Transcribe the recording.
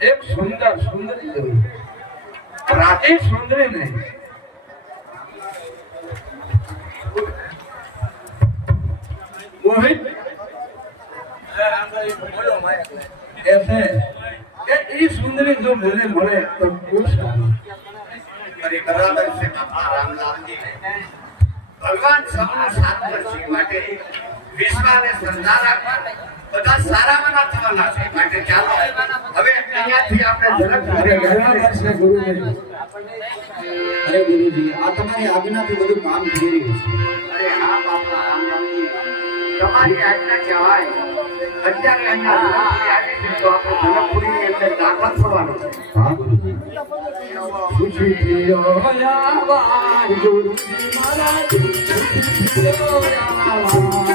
એક સુંદર સુંદરી જોઈ રાતે સુંદરી નહીં મોહિત ऐसे ये सुंदरी जो मुझे मिले तो खुश अरे बराबर से बाबा रामलाल जी भगवान सबना साथ पर છે માટે વિશ્વાને શ્રદ્ધા રાખવા બધા સારા મના થવાના છે માટે ચાલો હવે અહીંયાથી આપણે ઝડપ अरे बराबर से गुरुजी अरे गुरुजी આ તમારી આજ્ઞાથી બધું કામ થઈ રહ્યું છે અરે હા બાપા રામલાલજી તમારી આજ્ઞા કહેવાય અત્યારે અહીંયા આજે તો આપણે જનકપુરીની અંદર દાખલ થવાનો છે હા ગુરુજી ખુશી થયો આવાજ ગુરુજી મહારાજ ખુશી થયો આવાજ